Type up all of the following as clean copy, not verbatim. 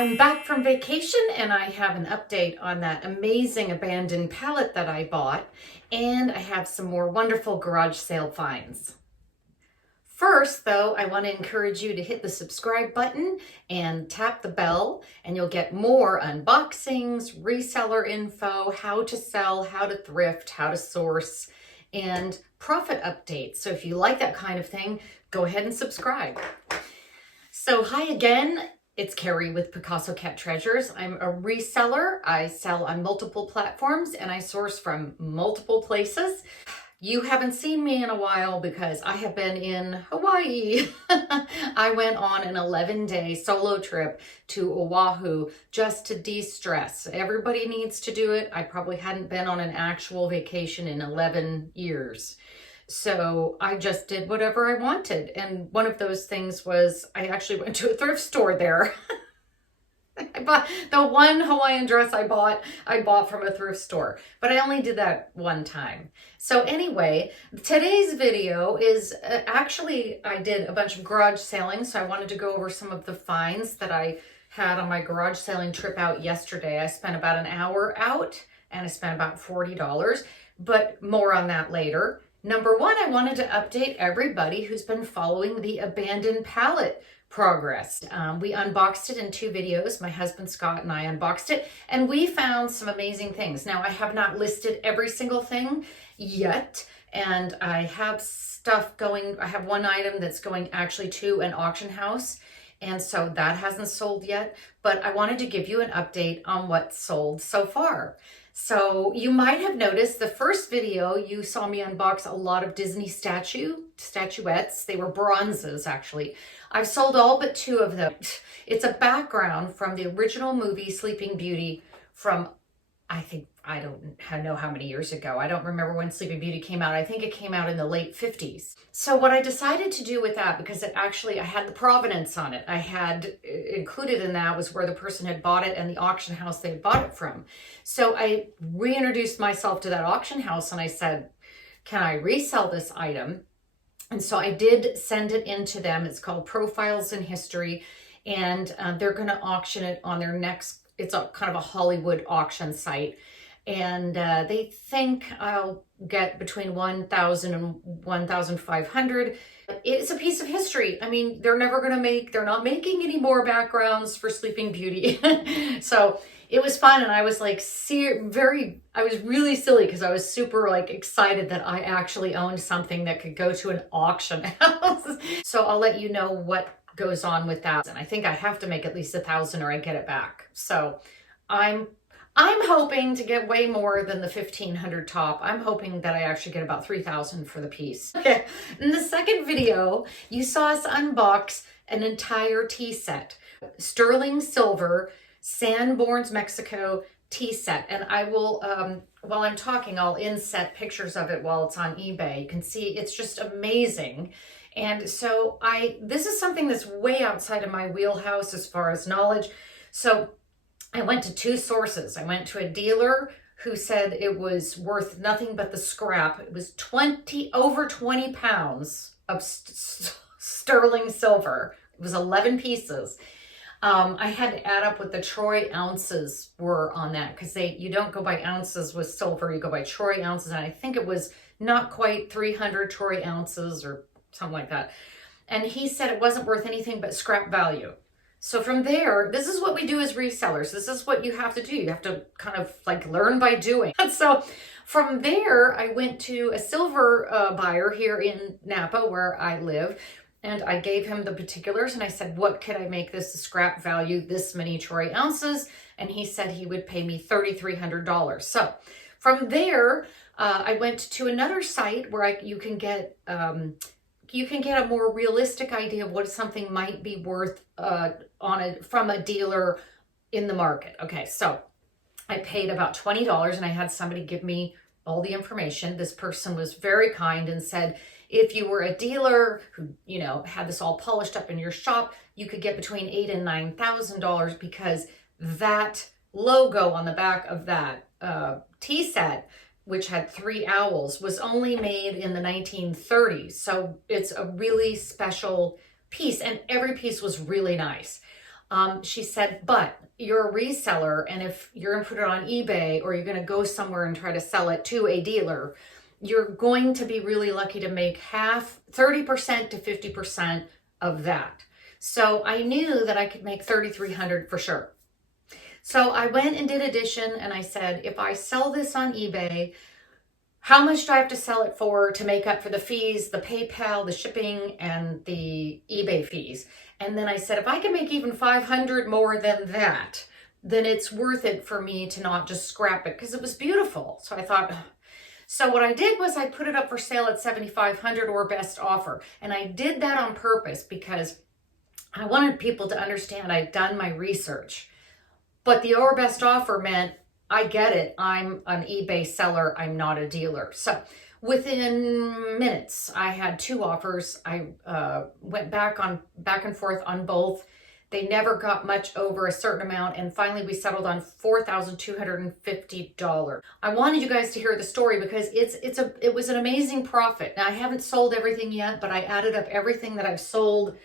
I'm back from vacation and I have an update on that amazing abandoned pallet that I bought, and I have some more wonderful garage sale finds. First, though, I want to encourage you to hit the subscribe button and tap the bell, and you'll get more unboxings, reseller info, how to sell, how to thrift, how to source, and profit updates. So if you like that kind of thing, go ahead and subscribe. So hi again. It's Carrie with Picasso Cat Treasures. I'm a reseller. I sell on multiple platforms and I source from multiple places. You haven't seen me in a while because I have been in Hawaii. I went on an 11-day solo trip to Oahu just to de-stress. Everybody needs to do it. I probably hadn't been on an actual vacation in 11 years. So I just did whatever I wanted. And one of those things was I actually went to a thrift store there. I bought the one Hawaiian dress I bought from a thrift store, but I only did that one time. So anyway, today's video is actually, I did a bunch of garage sailing. So I wanted to go over some of the finds that I had on my garage sailing trip out yesterday. I spent about an hour out and I spent about $40, but more on that later. Number one, I wanted to update everybody who's been following the abandoned pallet progress. We unboxed it in 2 videos. My husband Scott and I unboxed it, and we found some amazing things. Now, I have not listed every single thing yet, and I have stuff going. I have one item that's going actually to an auction house, and so that hasn't sold yet, but I wanted to give you an update on what's sold so far. So you might have noticed the first video, you saw me unbox a lot of Disney statuettes. They were bronzes, actually. I've sold all but 2 of them. It's a background from the original movie Sleeping Beauty from, I don't know how many years ago. I don't remember when Sleeping Beauty came out. I think it came out in the late 50s. So what I decided to do with that, because it actually, I had the provenance on it. I had included in that was where the person had bought it and the auction house they had bought it from. So I reintroduced myself to that auction house and I said, can I resell this item? And so I did send it into them. It's called Profiles in History, and they're going to auction it on their next, it's a kind of a Hollywood auction site. And they think I'll get between 1,000 and 1,500. It's a piece of history. I mean, they're not making any more backgrounds for Sleeping Beauty. So it was fun. And I was like, I was really silly because I was super like excited that I actually owned something that could go to an auction house. So I'll let you know what goes on with that. And I think I have to make at least 1,000 or I get it back. So I'm hoping to get way more than the 1,500 top. I'm hoping that I actually get about 3,000 for the piece. Okay. In the second video, you saw us unbox an entire tea set. Sterling silver, Sanborns, Mexico tea set. And I will, while I'm talking, I'll inset pictures of it while it's on eBay. You can see it's just amazing. And so this is something that's way outside of my wheelhouse as far as knowledge. So I went to 2 sources. I went to a dealer who said it was worth nothing but the scrap. It was over 20 pounds of sterling silver. It was 11 pieces. I had to add up what the troy ounces were on that because you don't go by ounces with silver, you go by troy ounces. And I think it was not quite 300 troy ounces or something like that. And he said it wasn't worth anything but scrap value. So from there, this is what we do as resellers. This is what you have to do. You have to kind of like learn by doing. So from there, I went to a silver buyer here in Napa where I live. And I gave him the particulars and I said, what could I make this scrap value, this many troy ounces? And he said he would pay me $3,300. So from there, I went to another site where you can get a more realistic idea of what something might be worth from a dealer in the market. Okay, so I paid about $20 and I had somebody give me all the information. This person was very kind and said, if you were a dealer who, had this all polished up in your shop, you could get between $8,000 and $9,000 because that logo on the back of that tea set, which had 3 owls, was only made in the 1930s. So it's a really special piece and every piece was really nice. She said, but you're a reseller, and if you're going to put it on eBay or you're going to go somewhere and try to sell it to a dealer, you're going to be really lucky to make 30% to 50% of that. So I knew that I could make $3,300 for sure. So I went and did addition, and I said, if I sell this on eBay, how much do I have to sell it for to make up for the fees, the PayPal, the shipping, and the eBay fees? And then I said, if I can make even 500 more than that, then it's worth it for me to not just scrap it, because it was beautiful. So I thought, so what I did was I put it up for sale at $7,500 or best offer. And I did that on purpose because I wanted people to understand I'd done my research. But the or best offer meant, I get it, I'm an eBay seller, I'm not a dealer. So within minutes, I had 2 offers. I went back and forth on both. They never got much over a certain amount, and finally we settled on $4,250. I wanted you guys to hear the story because it was an amazing profit. Now I haven't sold everything yet, but I added up everything that I've sold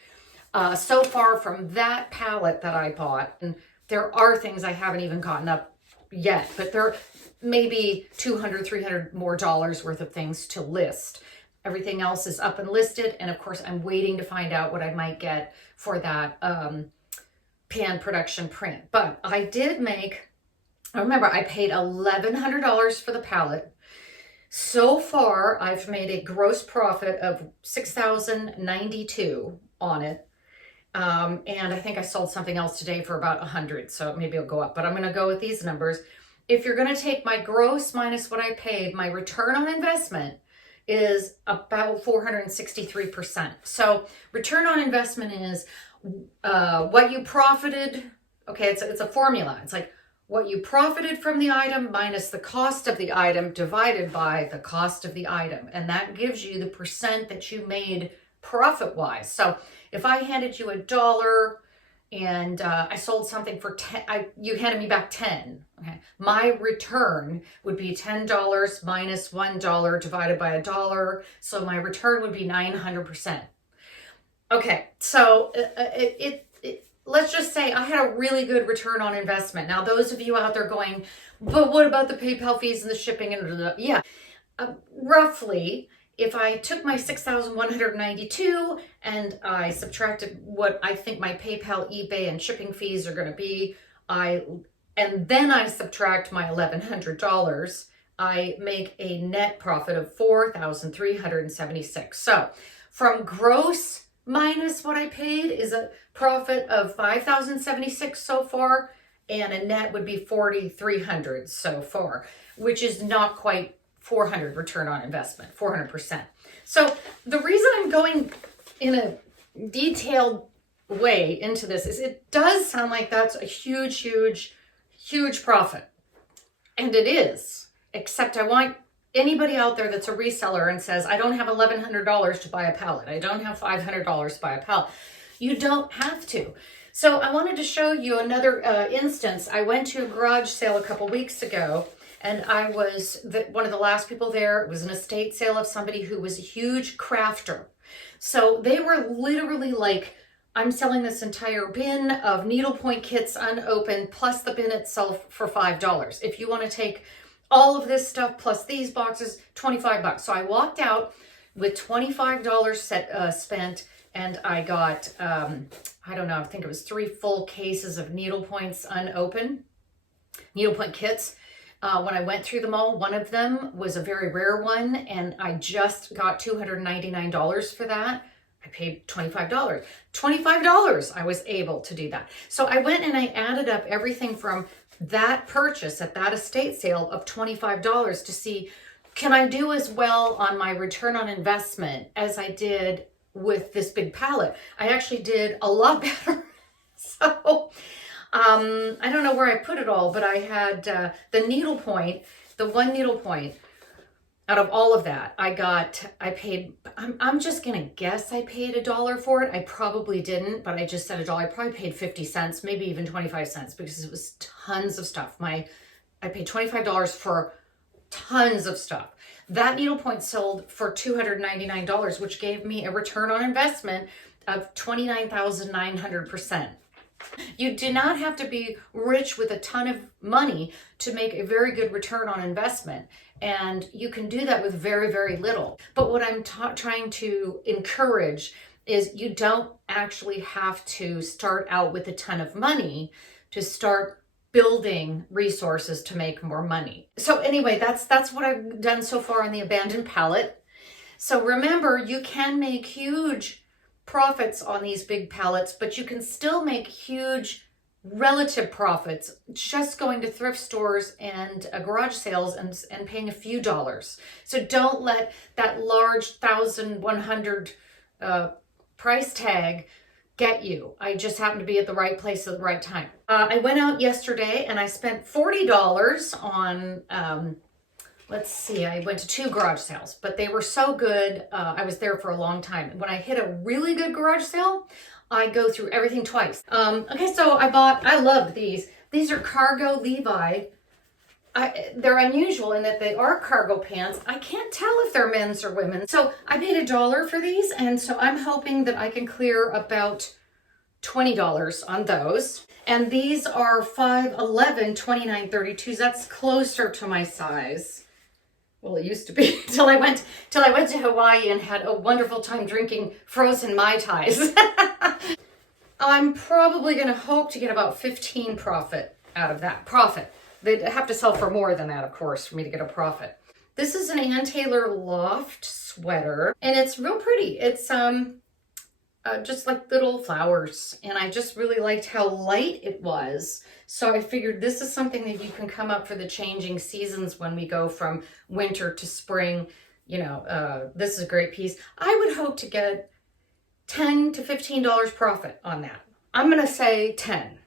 so far from that pallet that I bought. And there are things I haven't even gotten up yet, but there may be $200, $300 more worth of things to list. Everything else is up and listed. And of course, I'm waiting to find out what I might get for that pan production print. But I did make, I remember I paid $1,100 for the pallet. So far, I've made a gross profit of $6,092 on it. And I think I sold something else today for about 100, so maybe it'll go up, but I'm going to go with these numbers. If you're going to take my gross minus what I paid, my return on investment is about 463%. So return on investment is what you profited. Okay, it's a formula. It's like what you profited from the item minus the cost of the item divided by the cost of the item. And that gives you the percent that you made profit-wise. So if I handed you $1 and I sold something for 10, you handed me back 10. Okay, my return would be $10 minus $1 divided by $1. So my return would be 900%. Okay, so let's just say I had a really good return on investment. Now, those of you out there going, but what about the PayPal fees and the shipping? And yeah, roughly, if I took my $6,192 and I subtracted what I think my PayPal, eBay, and shipping fees are going to be, and then I subtract my $1,100, I make a net profit of $4,376. So from gross minus what I paid is a profit of $5,076 so far, and a net would be $4,300 so far, which is not quite 400 return on investment, 400%. So the reason I'm going in a detailed way into this is it does sound like that's a huge, huge, huge profit. And it is, except I want anybody out there that's a reseller and says, I don't have $1,100 to buy a pallet. I don't have $500 to buy a pallet. You don't have to. So I wanted to show you another instance. I went to a garage sale a couple weeks ago, and I was one of the last people there. It was an estate sale of somebody who was a huge crafter. So they were literally like, I'm selling this entire bin of needlepoint kits unopened, plus the bin itself for $5. If you want to take all of this stuff plus these boxes, $25. So I walked out with $25 spent, and I got, I don't know, I think it was 3 full cases of needlepoints unopened, needlepoint kits. When I went through them all, one of them was a very rare one, and I just got $299 for that. I paid $25. $25, I was able to do that. So I went and I added up everything from that purchase at that estate sale of $25 to see, can I do as well on my return on investment as I did with this big pallet? I actually did a lot better. So I don't know where I put it all, but I had the needlepoint, the one needlepoint. Out of all of that, I paid, I'm just going to guess I paid $1 for it. I probably didn't, but I just said $1. I probably paid 50 cents, maybe even 25 cents, because it was tons of stuff. I paid $25 for tons of stuff. That needlepoint sold for $299, which gave me a return on investment of 29,900%. You do not have to be rich with a ton of money to make a very good return on investment. And you can do that with very, very little. But what I'm trying to encourage is you don't actually have to start out with a ton of money to start building resources to make more money. So anyway, that's what I've done so far on the abandoned pallet. So remember, you can make huge profits on these big pallets, but you can still make huge relative profits just going to thrift stores and garage sales and paying a few dollars. So don't let that large 1,100 price tag get you. I just happened to be at the right place at the right time. I went out yesterday and I spent $40 on let's see, I went to 2 garage sales, but they were so good. I was there for a long time. When I hit a really good garage sale, I go through everything twice. Okay, so I loved these. These are cargo Levi. They're unusual in that they are cargo pants. I can't tell if they're men's or women's. So I paid $1 for these, and so I'm hoping that I can clear about $20 on those. And these are 5'11", 29.32s. That's closer to my size. Well, it used to be till I went to Hawaii and had a wonderful time drinking frozen Mai Tais. I'm probably going to hope to get about 15 profit out of that. Profit. They'd have to sell for more than that, of course, for me to get a profit. This is an Ann Taylor loft sweater, and it's real pretty. It's just like little flowers, and I just really liked how light it was. So I figured this is something that you can come up for the changing seasons when we go from winter to spring. You know, this is a great piece. I would hope to get $10 to $15 profit on that. I'm going to say 10.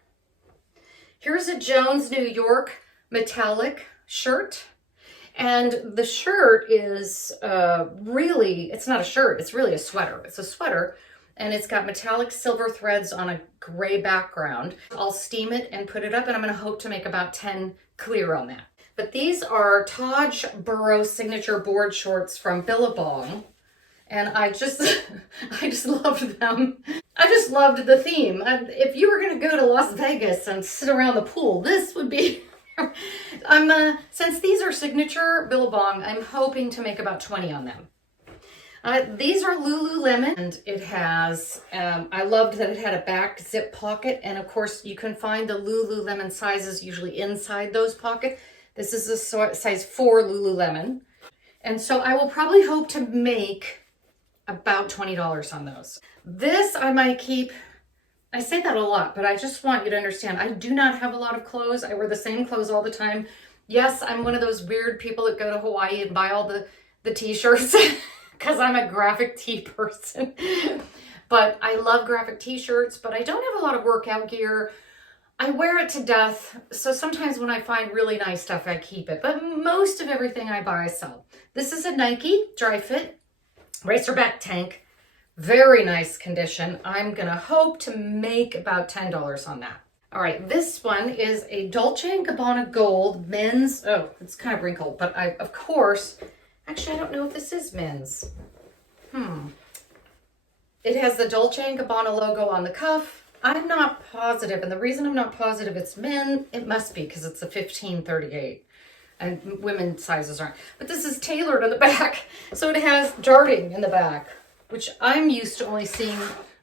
Here's a Jones, New York metallic shirt. And the shirt is really, it's not a shirt, it's really a sweater. It's a sweater. And it's got metallic silver threads on a gray background. I'll steam it and put it up, and I'm going to hope to make about 10 clear on that. But these are Taj Burrow signature board shorts from Billabong, and I just loved them. I just loved the theme. If you were going to go to Las Vegas and sit around the pool, this would be. Since these are signature Billabong, I'm hoping to make about 20 on them. These are Lululemon, and it has, I loved that it had a back zip pocket, and of course you can find the Lululemon sizes usually inside those pockets. This is a size 4 Lululemon, and so I will probably hope to make about $20 on those. This I might keep. I say that a lot, but I just want you to understand, I do not have a lot of clothes. I wear the same clothes all the time. Yes, I'm one of those weird people that go to Hawaii and buy all the t-shirts. Because I'm a graphic tee person. But I love graphic t-shirts, but I don't have a lot of workout gear. I wear it to death, so sometimes when I find really nice stuff, I keep it. But most of everything I buy, I sell. This is a Nike Dry Fit Racerback tank. Very nice condition. I'm going to hope to make about $10 on that. All right, this one is a Dolce & Gabbana Gold men's. Oh, it's kind of wrinkled, but of course... Actually, I don't know if this is men's. It has the Dolce & Gabbana logo on the cuff. I'm not positive, and the reason I'm not positive it's men, it must be because it's a 1538, and women's sizes aren't. But this is tailored on the back, so it has darting in the back, which I'm used to only seeing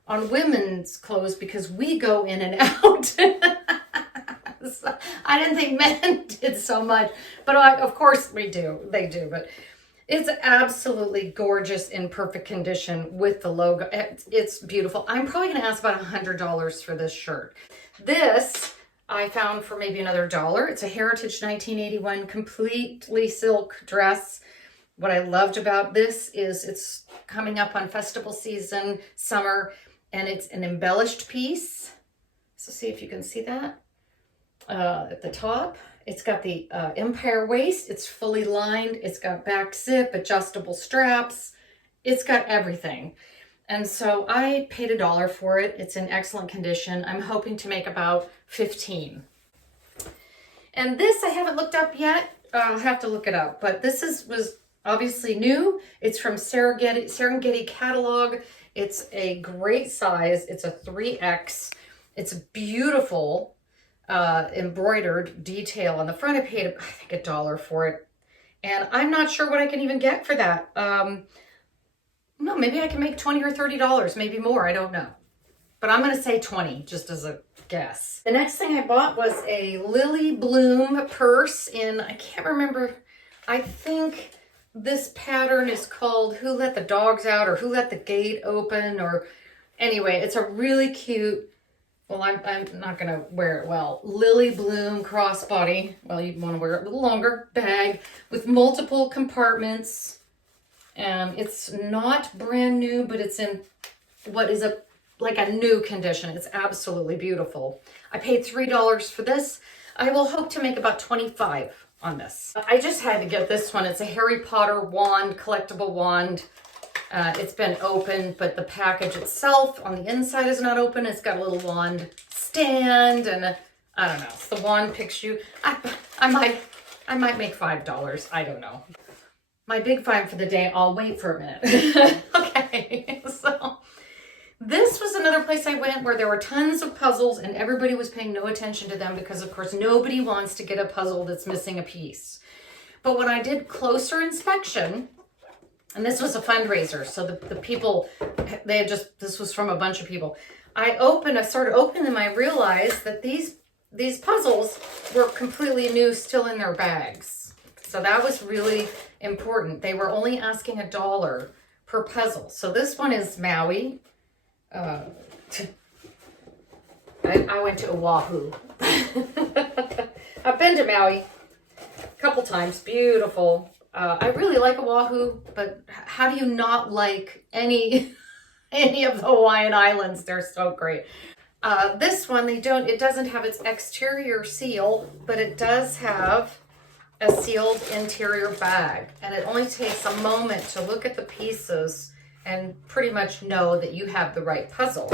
on women's clothes because we go in and out. So I didn't think men did so much, but of course we do. They do, but... It's absolutely gorgeous in perfect condition with the logo. It's beautiful. I'm probably going to ask about $100 for this shirt. This I found for maybe another $1. It's a Heritage 1981 completely silk dress. What I loved about this is it's coming up on festival season, summer, and it's an embellished piece. So see if you can see that at the top. It's got the empire waist. It's fully lined. It's got back zip, adjustable straps. It's got everything. And so I paid $1 for it. It's in excellent condition. I'm hoping to make about 15. And this I haven't looked up yet. I'll have to look it up. But this was obviously new. It's from Serengeti catalog. It's a great size. It's a 3X. It's a beautiful embroidered detail on the front. I paid, I think, $1 for it. And I'm not sure what I can even get for that. No, maybe I can make $20 or $30, maybe more. I don't know. But I'm going to say 20 just as a guess. The next thing I bought was a Lily Bloom purse in, I can't remember, I think this pattern is called Who Let the Dogs Out or Who Let the Gate Open, or anyway, it's a really cute, well, I'm not going to wear it well, Lily Bloom crossbody. Well, you want to wear it a little longer, bag with multiple compartments. It's not brand new, but it's in what is like a new condition. It's absolutely beautiful. I paid $3 for this. I will hope to make about $25 on this. I just had to get this one. It's a Harry Potter wand, collectible wand. It's been opened, but the package itself on the inside is not open. It's got a little wand stand, and I don't know. It's the wand picks you. I might make $5. I don't know. My big find for the day. I'll wait for a minute. Okay, so this was another place I went where there were tons of puzzles and everybody was paying no attention to them because, of course, nobody wants to get a puzzle that's missing a piece. But when I did closer inspection, and this was a fundraiser, so the people, they had just, this was from a bunch of people. I started opening them, I realized that these puzzles were completely new, still in their bags. So that was really important. They were only asking $1 per puzzle. So this one is Maui. I went to Oahu. I've been to Maui a couple times. Beautiful. I really like Oahu, but how do you not like any of the Hawaiian Islands? They're so great. This one, it doesn't have its exterior seal, but it does have a sealed interior bag. And it only takes a moment to look at the pieces and pretty much know that you have the right puzzle.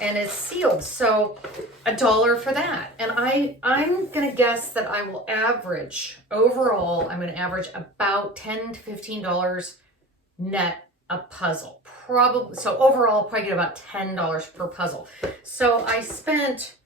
And it's sealed, so $1 for that. And I'm gonna guess that I will average, overall, I'm gonna average about $10 to $15 net a puzzle. Probably, so overall, I'll probably get about $10 per puzzle. So I spent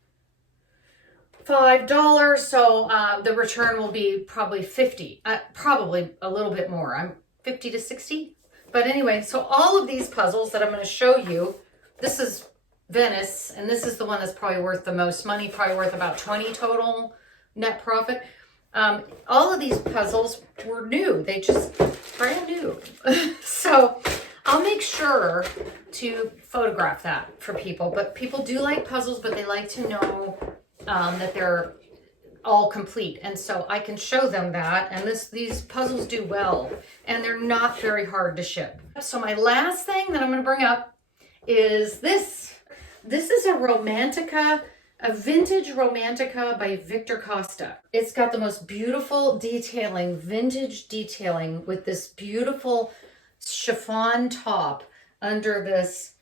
$5, so the return will be probably $50, probably a little bit more. I'm $50 to $60. But anyway, so all of these puzzles that I'm going to show you, this is Venice, and this is the one that's probably worth the most money, probably worth about 20 total net profit. All of these puzzles were new. They just brand new. So I'll make sure to photograph that for people. But people do like puzzles, but they like to know that they're all complete, and so I can show them that. And these puzzles do well, and they're not very hard to ship. So my last thing that I'm going to bring up is this. This is a Romantica, a vintage Romantica by Victor Costa. It's got the most beautiful detailing, vintage detailing, with this beautiful chiffon top under this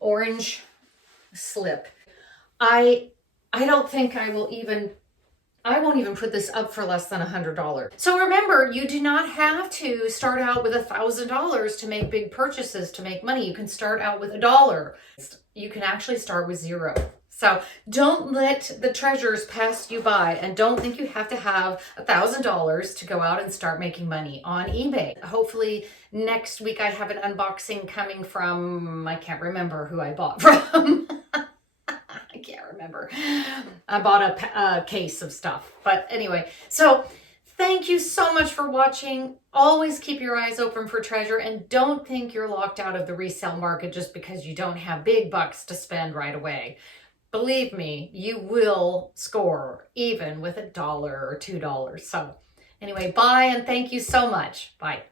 orange slip. I don't think I won't even put this up for less than $100. So remember, you do not have to start out with $1,000 to make big purchases to make money. You can start out with $1. You can actually start with $0. So don't let the treasures pass you by, and don't think you have to have $1,000 to go out and start making money on eBay. Hopefully next week I have an unboxing coming from, I can't remember who I bought from. I can't remember. I bought a case of stuff. But anyway, so thank you so much for watching. Always keep your eyes open for treasure, and don't think you're locked out of the resale market just because you don't have big bucks to spend right away. Believe me, you will score even with $1 or $2. So anyway, bye, and thank you so much. Bye.